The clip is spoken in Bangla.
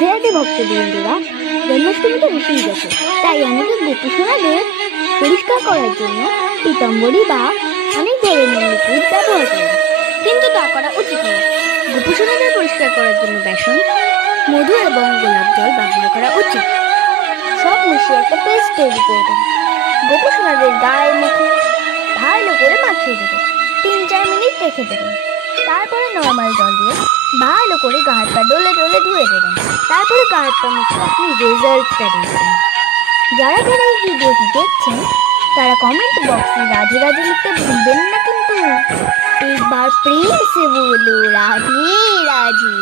রাধে রাধে ভক্তবৃন্দরা, জন্মাষ্টমী তো এসেই গেছে, তাই আমাদের গোপুসোনাদের পরিষ্কার করার জন্য পীতাম্বরী বা অনেক ধরনের লিকুইড ব্যবহার করি, কিন্তু তা করা উচিত নয়। গোপুসোনাদের পরিষ্কার করার জন্য বেসন, মধু এবং গোলাপ জল ব্যবহার করা উচিত। সব মিশিয়ে একটা পেস্ট তৈরি করবেন। গোপুসোনাদের গায়ে মুখে ভালো করে মাখিয়ে দেবেন, 3-4 মিনিট রেখে দেবেন। তারপরে নর্মাল জল দিয়ে ভালো করে গা হাত পা ডলে ডলে ধুয়ে দেবেন। তারপরে গা হাত পা মুছে আপনি রেজাল্টটা দেখবেন। যারা যারা এই ভিডিওটি দেখছেন তারা কমেন্ট বক্সে রাধে রাধে লিখতে ভুলবেন না কিন্তু। একবার প্রেম সে বলো রাধে রাধে।